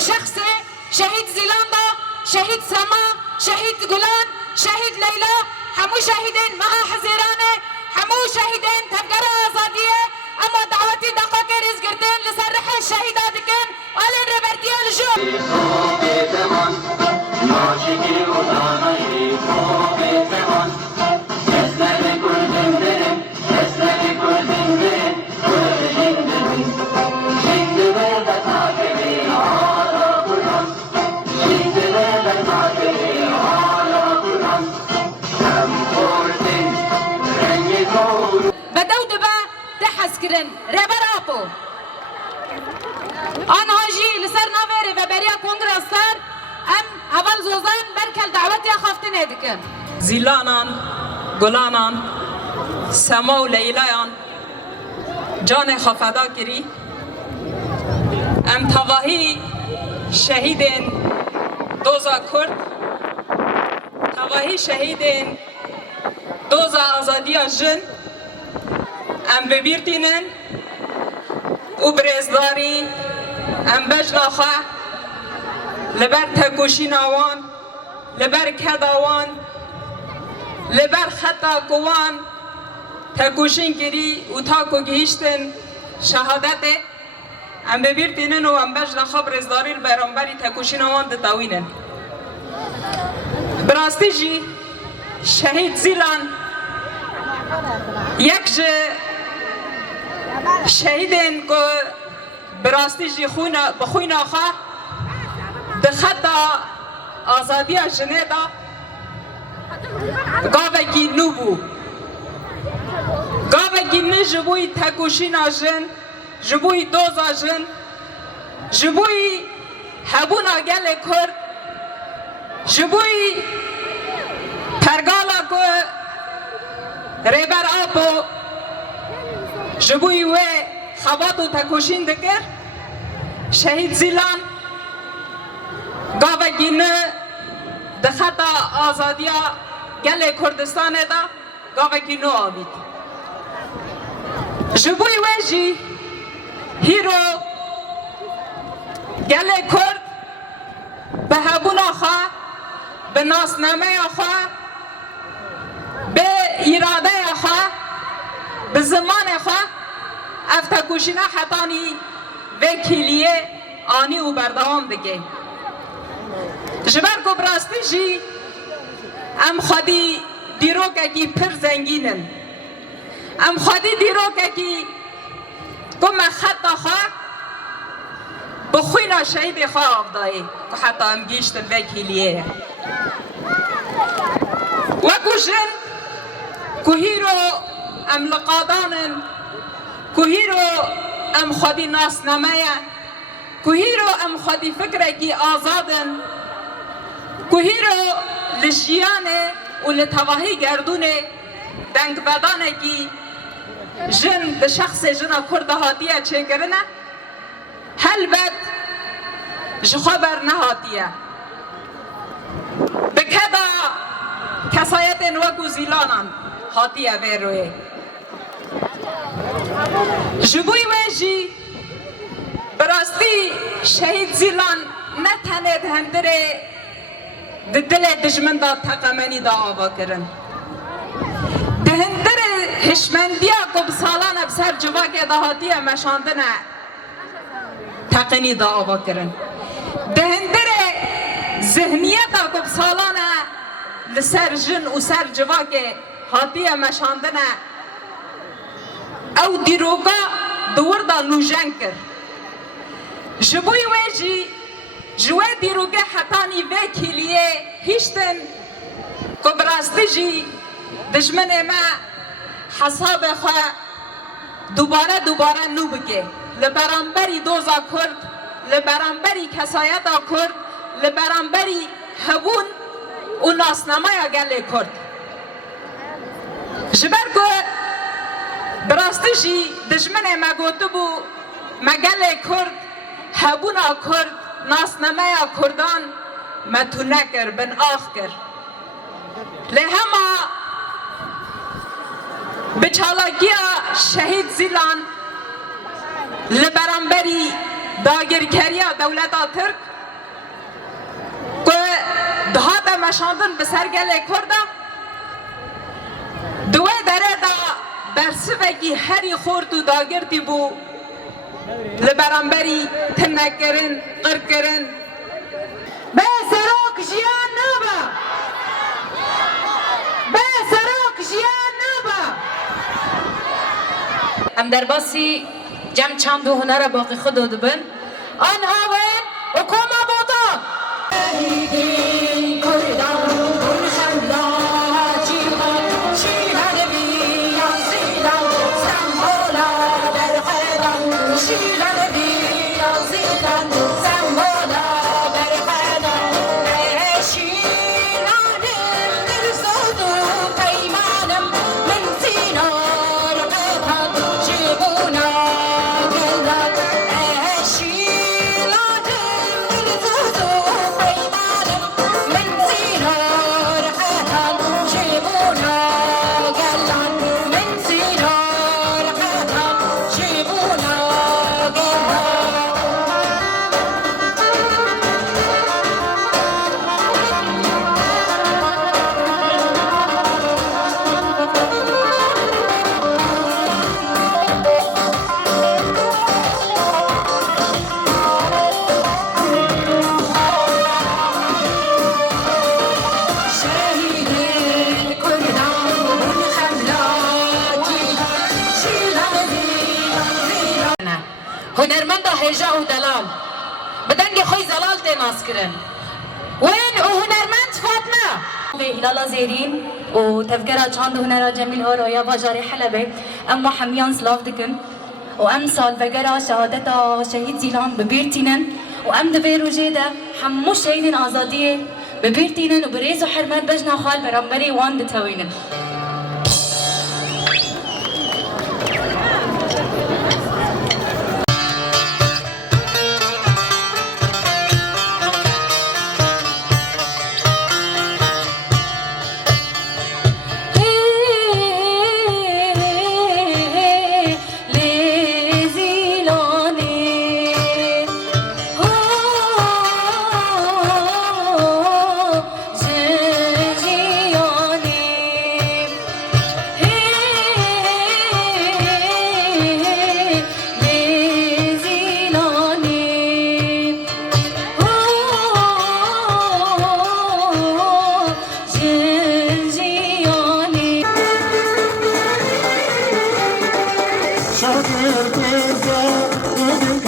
شخص شهید زیلاندا، شهید سما، شهید گلان، شهید لیلا، همو شهیدین مها حزیرانه، همو شهیدین تفگر آزادیه، اما دعوتی دقاقه ریز گردین لسر رح شهیدا دکن آلین ربردیه لجو رهبر آپو آنها جی لسر ناوری و بریا کنگرس سر ام اول زوزان برکل دعوت یا خافتن ایدکن زیلانان، گلانان، سما و لیلایان جان خفدا کری ام تواهی شهیدین دوزا کرد تواهی شهیدین دوزا آزادی جن ام ببیرتینن و برزداری ام بجناخه لبر تکوشی ناوان لبر کداوان لبر خطا کوان تکوشین کری و تاکو گیشتن شهادت ام ببیرتینن و ام بجناخه برزداری برانبری تکوشی ناوان دتاوینن براستی جی شهید زیلان یک شهیدین که براستی جی بخوین آخه دخطا آزادی جنه دا گاوگی نو بو گاوگی نه جبوی تکوشین جن جبوی دوزا جن جبوی هبون آگل کرد جبوی پرگالا که ریبر آپو جبوی و خواتو تکوشین دکر شهید زیلان گاوگی نه دخطا آزادیا گل کردستان دا گاوگی نو آبید جبوی و جی هیرو گل کرد به هبون آخوا به ناسنامه آخوا به ایراده آخوا به زمان آخوا افتکوشینا حتانی وکیلیه آنی و بردوام دگه جبر کو براستی جی ام خودی دیروکه کی پر زنگینن ام خودی دیروکه کی کم خط خواه بخوینا شهید خواه افدایی که حتی ام گیشتن وکیلیه وکو جن که هیرو ام لقادانن که هیرو ام خودی ناس نمایه که هیرو ام خودی فکره کی آزادن که هیرو لجیانه و لتواهی گردونه دنگ بدانه کی جن به شخص جنا کرده هاتیه چه کرنه هل بد جخبر نهاتیه بکدا کسایت وکو زیلانان هاتیه ویروه جبوی ویجی براستی شهید زیلان نتنه دهندره دل دجمن دا تقمنی دا آوا کرن دهندره هشمندیا کب سالان بسر جواک دا هاتیه مشاندنه تقنی دا آوا کرن دهندره ذهنیتا کب سالانه لسر جن و سر جواک هاتیه مشاندنه او دیروگا دور دا نوژن کر جبوی ویجی جوه دیروگه حتانی وکیلیه هیشتن که براستی جی دشمن ما حساب خواه دوباره نو بگه لبرانبری دوزا کرد لبرانبری کسایتا کرد لبرانبری هبون و ناسنامایا گل کرد جبر کو براستی جی دجمن ما گوتو بو ما گل کرد هبونا کرد ناسنامایا کردان ما تو نکر بن آخ کر لهما بچالاگیا شهید زیلان لبرانبری داگرکریا دولتا ترک که دهاتا مشاندن بسر گله کرده دوه دره دا برسوگی هری خورد و داگرتی بو لبرانبری تنکرن قرکرن به سراک جیان نبا به سراک جیان نبا ام در باسی جمع چند و هنر باقی خود دبن آنها وین و کما بودا هنرمند هجا و دلال بدنگ خوی زلال تناس کرن وين هنرمند فاطمه هلال زيرين وتفكرة چاند هنرا جميل هورايا باجاري حلبة أما حميان سلاف دكن وأم سال فكرة شهادتا شهيد زيلان ببيرتينن وأم دبيرو جيدا حمو شهيدين آزادية ببيرتينن وبريزو حرمات بجنا خال برامبري وان دتوينن Şakir kızı, ödün